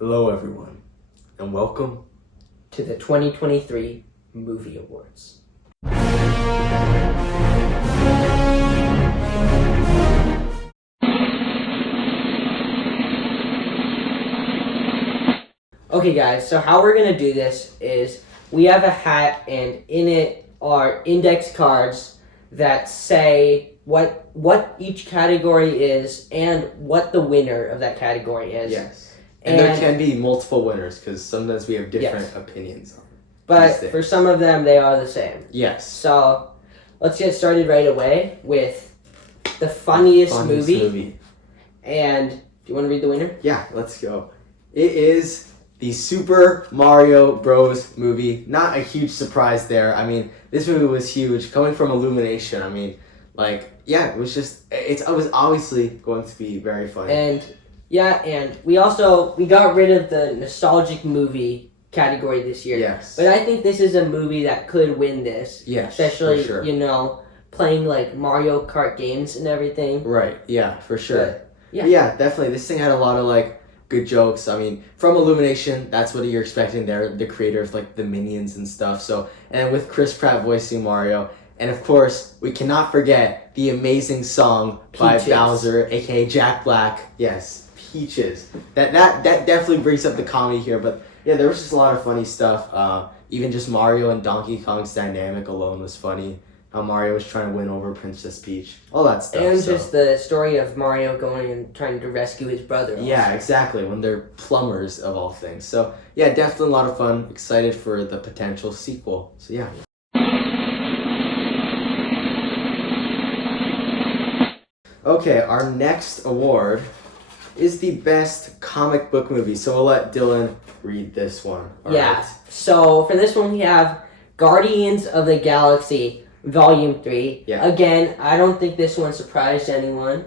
Hello, everyone, and welcome to the 2023 Movie Awards. Okay guys, so how we're going to do this is we have a hat and in it are index cards that say what each category is and what the winner of that category is. Yes. And there can be multiple winners because sometimes we have different opinions on but for some of them, they are the same. Yes. So let's get started right away with the funniest movie. And do you want to read the winner? Yeah, let's go. It is the Super Mario Bros. Movie. Not a huge surprise there. I mean, this movie was huge. Coming from Illumination, I mean, it was obviously going to be very funny. And we got rid of the nostalgic movie category this year. Yes. But I think this is a movie that could win this. Yes, especially, for sure. Playing like Mario Kart games and everything. Right, yeah, for sure. But Definitely. This thing had a lot of good jokes. I mean, from Illumination, that's what you're expecting. They're the creator of the Minions and stuff. So, and with Chris Pratt voicing Mario. And of course, we cannot forget the amazing song by Bowser, aka Jack Black. Yes, Peaches. That definitely brings up the comedy here. But yeah, there was just a lot of funny stuff. Even just Mario and Donkey Kong's dynamic alone was funny. How Mario was trying to win over Princess Peach. All that stuff. And just the story of Mario going and trying to rescue his brother. Yeah, exactly. When they're plumbers of all things. So yeah, definitely a lot of fun. Excited for the potential sequel. So yeah. Okay, our next award is the best comic book movie. So we'll let Dylan read this one. All right. So for this one we have Guardians of the Galaxy Volume 3. Yeah. Again, I don't think this one surprised anyone.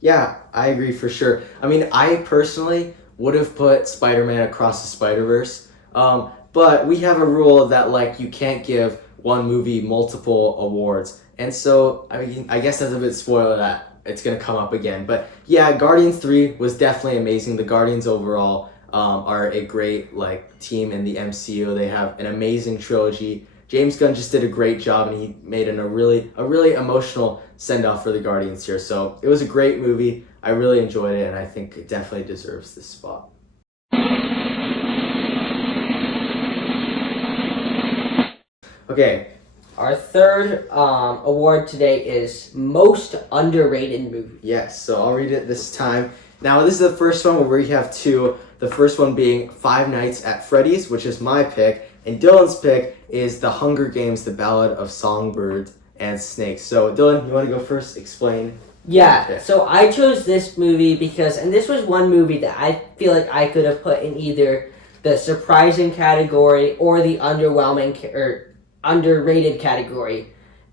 Yeah, I agree for sure. I mean, I personally would have put Spider-Man Across the Spider-Verse. But we have a rule that you can't give one movie multiple awards. And so, I mean, I guess that's a bit spoiler that it's going to come up again. But yeah, Guardians 3 was definitely amazing. The Guardians overall are a great team in the MCU. They have an amazing trilogy. James Gunn just did a great job, and he made a really emotional send-off for the Guardians here. So it was a great movie. I really enjoyed it, and I think it definitely deserves this spot. Okay. Our third award today is Most Underrated Movie. Yes, so I'll read it this time. Now, this is the first one where we have two. The first one being Five Nights at Freddy's, which is my pick. And Dylan's pick is The Hunger Games, The Ballad of Songbirds and Snakes. So, Dylan, you want to go first? Explain. Yeah, so I chose this movie because, and this was one movie that I feel like I could have put in either the surprising category or the underwhelming or underrated category,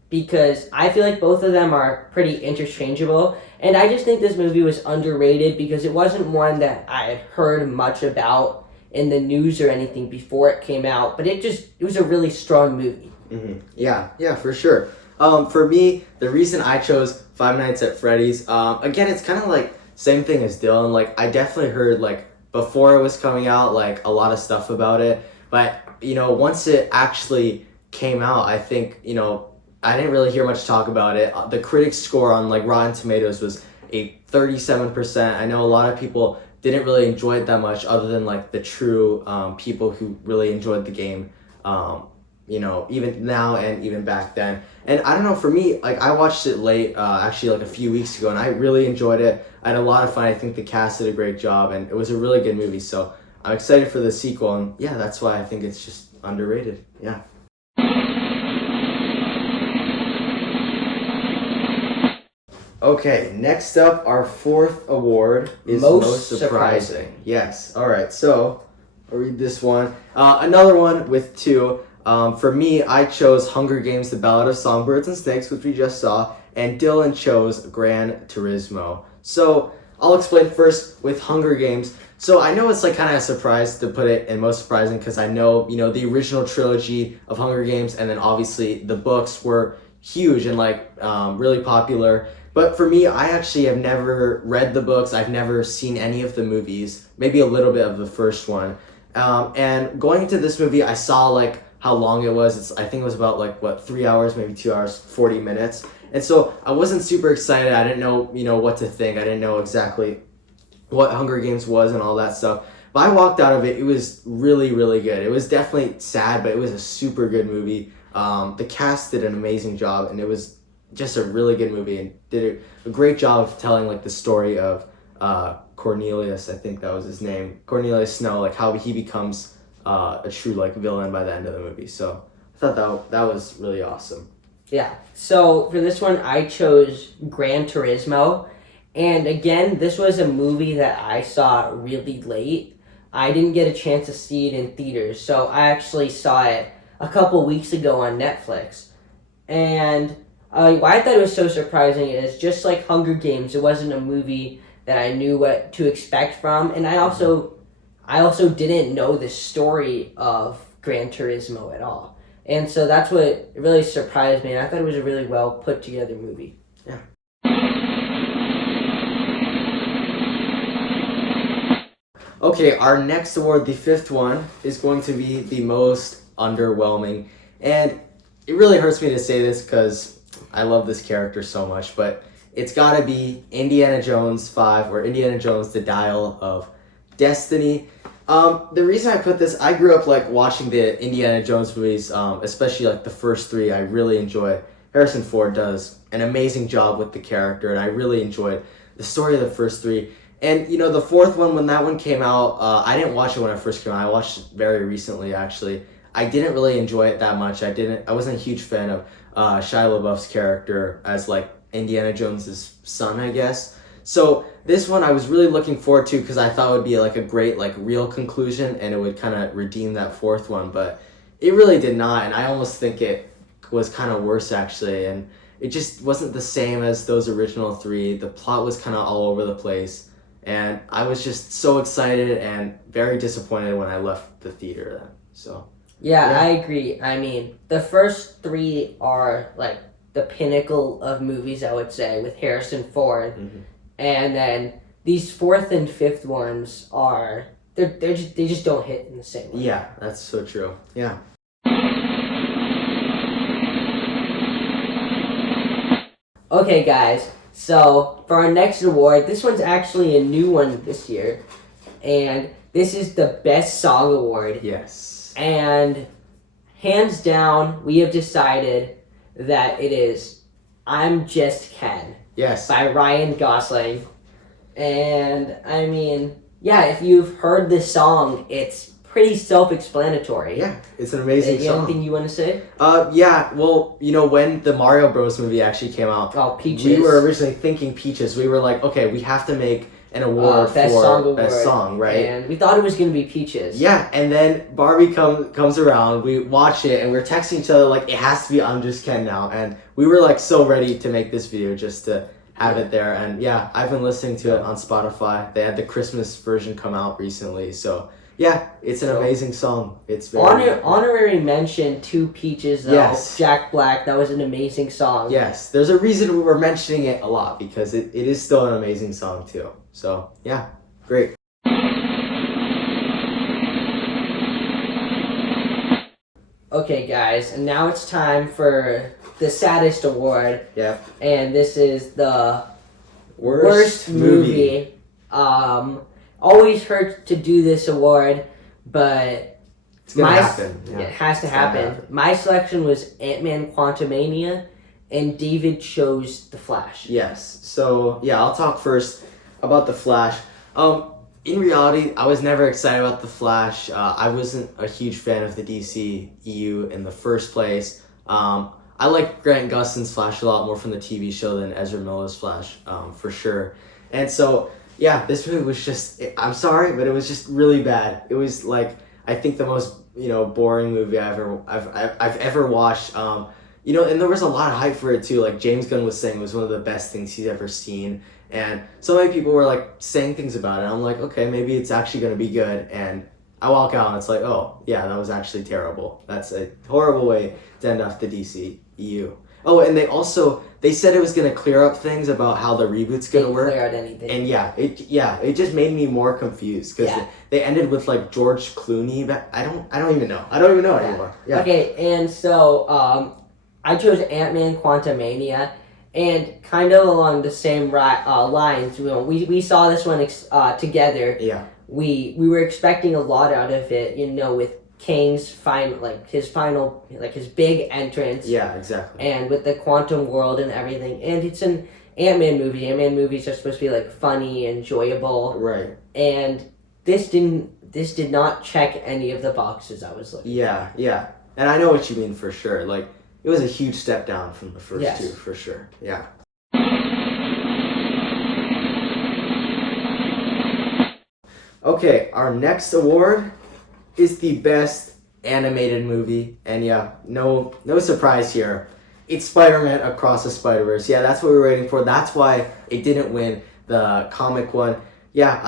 because I feel like both of them are pretty interchangeable, and I just think this movie was underrated because it wasn't one that I had heard much about in the news or anything before it came out, but it was a really strong movie. Mm-hmm. Yeah, for sure. For me, the reason I chose Five Nights at Freddy's, again, it's kind of same thing as Dylan. I definitely heard before it was coming out a lot of stuff about it, but once it actually came out, I think I didn't really hear much talk about it. The critics score on Rotten Tomatoes was a 37%. I know a lot of people didn't really enjoy it that much, other than the true people who really enjoyed the game. Even now and even back then. And I don't know, for me, I watched it late, actually a few weeks ago, and I really enjoyed it. I had a lot of fun. I think the cast did a great job, and it was a really good movie. So I'm excited for the sequel, and yeah, that's why I think it's just underrated. Yeah. Okay, next up, our fourth award is Most Surprising. Yes, alright, so I'll read this one. Another one with two. For me, I chose Hunger Games, The Ballad of Songbirds and Snakes, which we just saw, and Dylan chose Gran Turismo. So, I'll explain first with Hunger Games. So, I know it's kind of a surprise to put it in Most Surprising, because I know, the original trilogy of Hunger Games, and then obviously the books were huge and really popular. But for me, I actually have never read the books. I've never seen any of the movies. Maybe a little bit of the first one. And going into this movie, I saw like how long it was. I think it was about like 3 hours, maybe 2 hours, 40 minutes. And so I wasn't super excited. I didn't know, what to think. I didn't know exactly what Hunger Games was and all that stuff. But I walked out of it. It was really, really good. It was definitely sad, but it was a super good movie. The cast did an amazing job, and it was just a really good movie, and did a great job of telling like the story of Cornelius. I think that was his name, Cornelius Snow. Like how he becomes a true like villain by the end of the movie. So I thought that was really awesome. Yeah. So for this one, I chose Gran Turismo. And again, this was a movie that I saw really late. I didn't get a chance to see it in theaters, so I actually saw it a couple weeks ago on Netflix. And why I thought it was so surprising is just like Hunger Games, it wasn't a movie that I knew what to expect from, and I also didn't know the story of Gran Turismo at all. And so that's what really surprised me, and I thought it was a really well put together movie. Yeah. Okay, our next award, the fifth one, is going to be the most underwhelming. And it really hurts me to say this because I love this character so much, but it's got to be Indiana Jones 5 or Indiana Jones: The Dial of Destiny. The reason I put this, I grew up like watching the Indiana Jones movies, especially like the first three. I really enjoyed. Harrison Ford does an amazing job with the character, and I really enjoyed the story of the first three. And the fourth one, when that one came out, I didn't watch it when it first came out. I watched it very recently, actually. I didn't really enjoy it that much. I wasn't a huge fan of Shia LaBeouf's character as like Indiana Jones's son, I guess. So this one I was really looking forward to because I thought it would be like a great like real conclusion, and it would kind of redeem that fourth one, but it really did not, and I almost think it was kind of worse actually, and it just wasn't the same as those original three. The plot was kind of all over the place. And I was just so excited and very disappointed when I left the theater then. So yeah, I agree. I mean, the first three are like the pinnacle of movies, I would say, with Harrison Ford. Mm-hmm. And then these fourth and fifth ones are they just don't hit in the same way. Yeah, that's so true. Yeah. Okay, guys. So, for our next award, this one's actually a new one this year, and this is the Best Song Award. Yes. And hands down, we have decided that it is I'm Just Ken. Yes. By Ryan Gosling. And, I mean, yeah, if you've heard this song, it's pretty self-explanatory. Yeah, it's an amazing song. Anything you want to say? Yeah, well, when the Mario Bros. Movie actually came out, Peaches. We were originally thinking Peaches. We were like, okay, we have to make an award Best for Song Best Song, right? And we thought it was going to be Peaches. Yeah, and then Barbie comes around, we watch it, and we're texting each other like, it has to be I'm Just Ken now. And we were like so ready to make this video just to have it there. And yeah, I've been listening to it on Spotify. They had the Christmas version come out recently, so... Yeah, it's an amazing song. It's very honorary mention to Peaches though. Yes. Jack Black, that was an amazing song. Yes, there's a reason we're mentioning it a lot because it is still an amazing song too. So yeah, great. Okay, guys, and now it's time for the saddest award. Yep. And this is the worst movie. Always hurt to do this award, but it's gonna happen. Yeah. It has to happen. My selection was Ant-Man Quantumania, and David chose The Flash. Yes. So yeah, I'll talk first about The Flash. In reality, I was never excited about The Flash. I wasn't a huge fan of the DCEU in the first place. I like Grant Gustin's Flash a lot more from the TV show than Ezra Miller's Flash, for sure. And so, yeah, this movie was just, I'm sorry, but it was just really bad. It was like, I think the most, boring movie I've ever watched. And there was a lot of hype for it too. Like James Gunn was saying it was one of the best things he's ever seen. And so many people were like saying things about it. I'm like, okay, maybe it's actually going to be good. And I walk out and it's like, oh, yeah, that was actually terrible. That's a horrible way to end off the DCEU. Oh, and they also they said it was gonna clear up things about how the reboot's gonna Didn't work. clear out anything. And it just made me more confused because they ended with like George Clooney. But I don't even know. I don't even know anymore. Yeah. Okay, and so I chose Ant-Man Quantumania, and kind of along the same lines. We saw this one together. Yeah. We were expecting a lot out of it. With Kang's his big entrance. Yeah, exactly. And with the quantum world and everything, and it's an Ant-Man movie. Ant-Man movies are supposed to be like funny, enjoyable, right? And this did not check any of the boxes I was looking. Yeah, and I know what you mean for sure. Like it was a huge step down from the first two for sure. Yeah. Okay, our next award is the best animated movie, and no surprise here. It's Spider-Man Across the Spider-Verse. Yeah, that's what we were waiting for. That's why it didn't win the comic one. Yeah,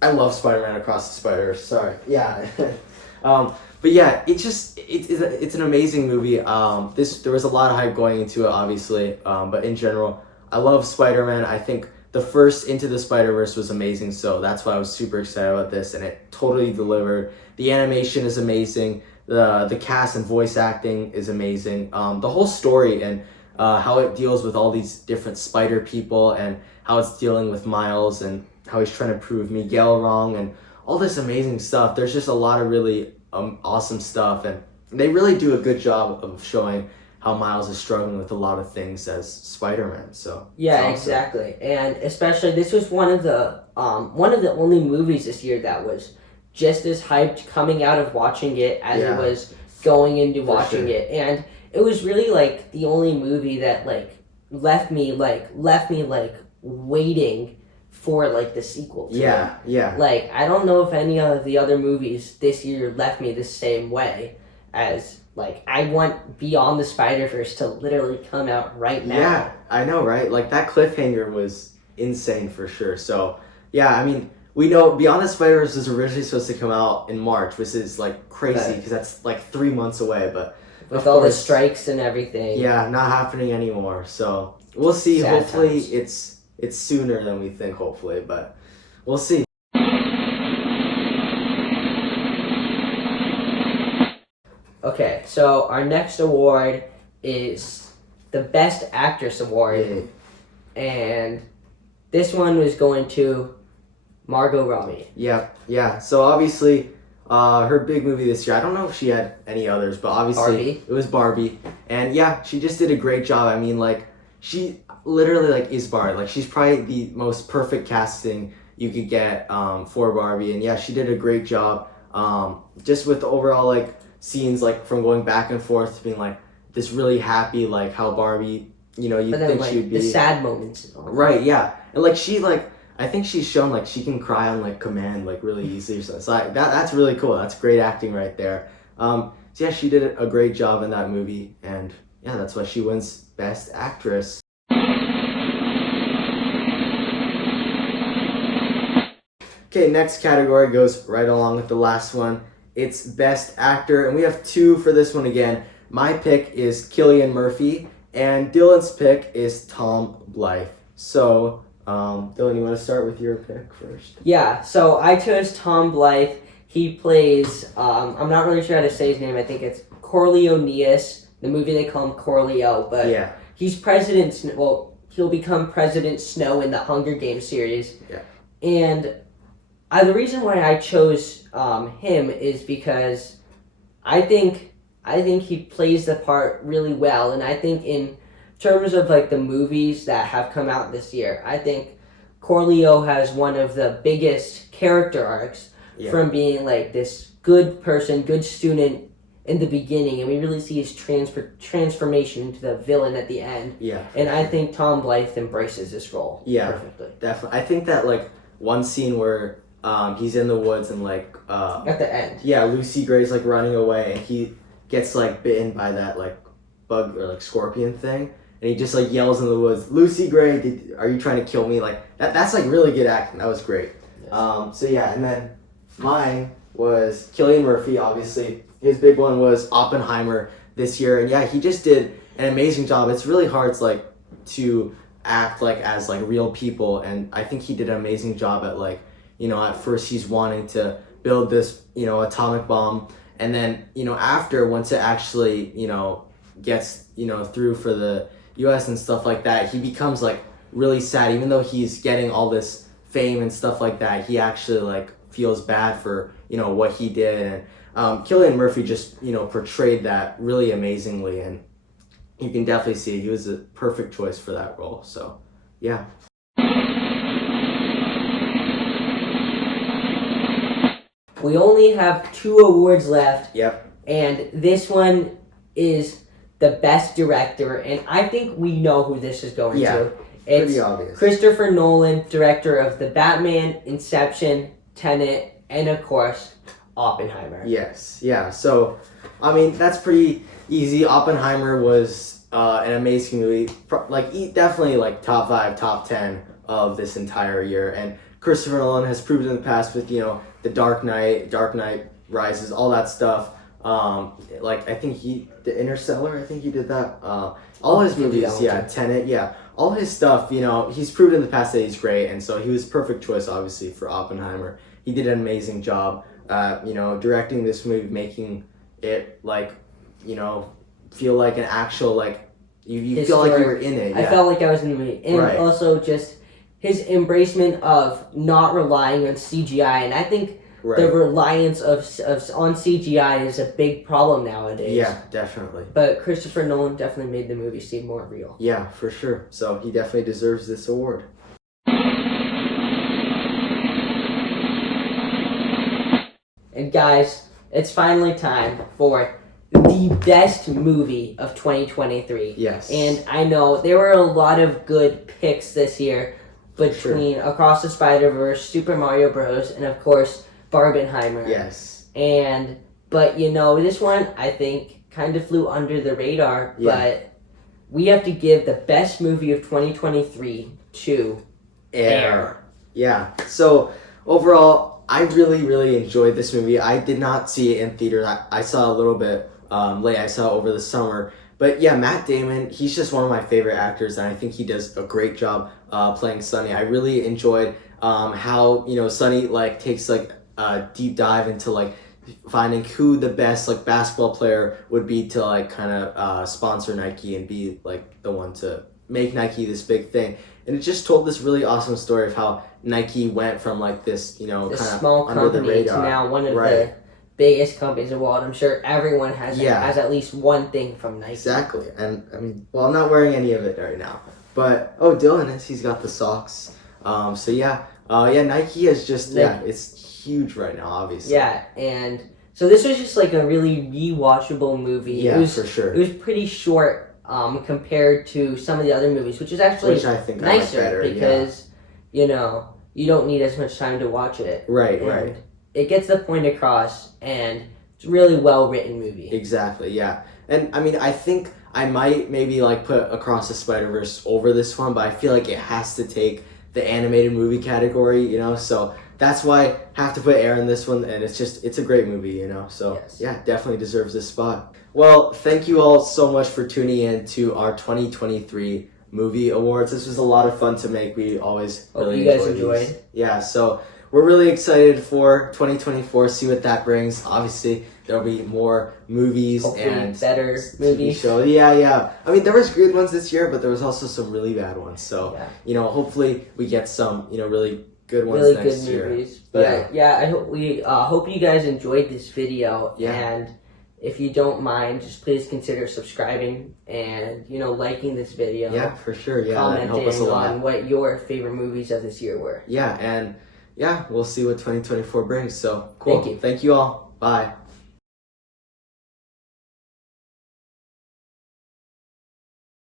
I love Spider-Man Across the Spider-Verse. Sorry. Yeah. But yeah, it's an amazing movie. There was a lot of hype going into it, obviously. But in general, I love Spider-Man. I think the first Into the Spider-Verse was amazing, so that's why I was super excited about this, and it totally delivered. The animation is amazing. The cast and voice acting is amazing. The whole story and how it deals with all these different spider people and how it's dealing with Miles and how he's trying to prove Miguel wrong and all this amazing stuff. There's just a lot of really awesome stuff, and they really do a good job of showing how Miles is struggling with a lot of things as Spider-Man. So yeah, exactly. And especially this was one of the only movies this year that was just as hyped coming out of watching it as it was going into watching it. And it was really like the only movie that left me waiting for the sequel to it. Yeah. Like I don't know if any of the other movies this year left me the same way as I want Beyond the Spider-Verse to literally come out right now. Yeah, I know, right? Like that cliffhanger was insane for sure. So yeah, I mean, we know Beyond the Spider-Verse was originally supposed to come out in March, which is crazy because that's 3 months away. But with all the strikes and everything, not happening anymore. So we'll see. Sad Hopefully, times. it's sooner than we think. Hopefully, but we'll see. Okay, so our next award is the Best Actress Award, and this one was going to Margot Robbie. Yeah. So obviously, her big movie this year. I don't know if she had any others, but obviously it was Barbie, and she just did a great job. I mean, she literally is Barbie. She's probably the most perfect casting you could get for Barbie, and she did a great job. Just with the overall scenes from going back and forth to being this really happy how Barbie you think she would be, the sad moments right. And she I think she's shown she can cry on command really easily, so that's really cool. That's great acting right there. So she did a great job in that movie, and that's why she wins Best Actress. Okay, next category goes right along with the last one. It's Best Actor, and we have two for this one again. My pick is Cillian Murphy, and Dylan's pick is Tom Blythe. So, Dylan, you want to start with your pick first? Yeah, so I chose Tom Blythe. He plays, I'm not really sure how to say his name. I think it's Corleoneus. The movie they call him Corleo, but he's President Snow. Well, he'll become President Snow in the Hunger Games series. Yeah. And the reason why I chose him is because I think he plays the part really well, and I think in terms of the movies that have come out this year, I think Corleo has one of the biggest character arcs from being this good person, good student in the beginning, and we really see his transformation into the villain at the end. And I think Tom Blythe embraces this role perfectly. Definitely. I think that one scene where he's in the woods and at the end. Lucy Gray's running away, and he gets bitten by that bug or scorpion thing, and he just yells in the woods, "Lucy Gray, are you trying to kill me?" That's really good acting. That was great. Yes. And then mine was Cillian Murphy. Obviously, his big one was Oppenheimer this year, and he just did an amazing job. It's really hard to to act like as like real people, and I think he did an amazing job at like, at first he's wanting to build this, atomic bomb, and then, after, once it actually, gets, through for the US and stuff like that, he becomes like really sad. Even though he's getting all this fame and stuff like that, he actually like feels bad for, what he did. And Cillian Murphy just, portrayed that really amazingly, and you can definitely see he was a perfect choice for that role. So, yeah. We only have 2 awards left. Yep. And this one is the best director, and I think we know who this is going to. It's pretty obvious. Christopher Nolan, director of The Batman, Inception, Tenet, and of course, Oppenheimer. Yes, yeah. So, I mean, that's pretty easy. Oppenheimer was an amazing movie. Definitely like top 5, top 10 of this entire year. And Christopher Nolan has proved in the past with, The Dark Knight Rises, all that stuff. I think The Interstellar, I think he did that. All his movies, Tenet, all his stuff, he's proved in the past that he's great, and so he was perfect choice, obviously, for Oppenheimer. He did an amazing job, directing this movie, making it, feel like an actual, you feel like you were in it. Yeah. I felt like I was in the movie. And also just his embracement of not relying on CGI, and I think the reliance on CGI is a big problem nowadays. Yeah, definitely. But Christopher Nolan definitely made the movie seem more real. Yeah, for sure. So he definitely deserves this award. And guys, it's finally time for the best movie of 2023. Yes. And I know there were a lot of good picks this year between Across the Spider-Verse, Super Mario Bros., and of course, Barbenheimer. Yes. But this one I think kind of flew under the radar, but we have to give the best movie of 2023 to Air. Yeah. So overall, I really, really enjoyed this movie. I did not see it in theaters. I saw a little bit late. I saw it over the summer. But yeah, Matt Damon, he's just one of my favorite actors, and I think he does a great job playing Sonny. I really enjoyed how, Sonny takes a deep dive into finding who the best basketball player would be to kind of sponsor Nike and be the one to make Nike this big thing. And it just told this really awesome story of how Nike went from this, kind of small under the company radar to now one of the biggest companies in the world. I'm sure everyone has at least one thing from Nike. Exactly. And I mean, well, I'm not wearing any of it right now, but Dylan he's got the socks. Nike is just it's huge right now, obviously. Yeah, and so this was just a really rewatchable movie. Yeah, it was, for sure. It was pretty short compared to some of the other movies, which I think nicer better, because you don't need as much time to watch it. Right. It gets the point across, and it's a really well written movie. Exactly. Yeah, and I mean, I think I might maybe put Across the Spider-Verse over this one, but I feel like it has to take the animated movie category, so that's why I have to put Air in this one, and it's a great movie, so definitely deserves this spot. Well, thank you all so much for tuning in to our 2023 movie awards. This was a lot of fun to make. We always really you guys enjoyed. These. Yeah, so we're really excited for 2024, see what that brings. Obviously, there'll be more movies. Hopefully and better movies. Shows. Yeah. I mean, there was good ones this year, but there was also some really bad ones. So, hopefully we get some, really good ones next year. Movies. But I hope you guys enjoyed this video. Yeah. And if you don't mind, just please consider subscribing and liking this video. Yeah, for sure. Yeah, commenting help us a lot. on what your favorite movies of this year were. Yeah, and we'll see what 2024 brings. So cool. Thank you. Thank you all. Bye.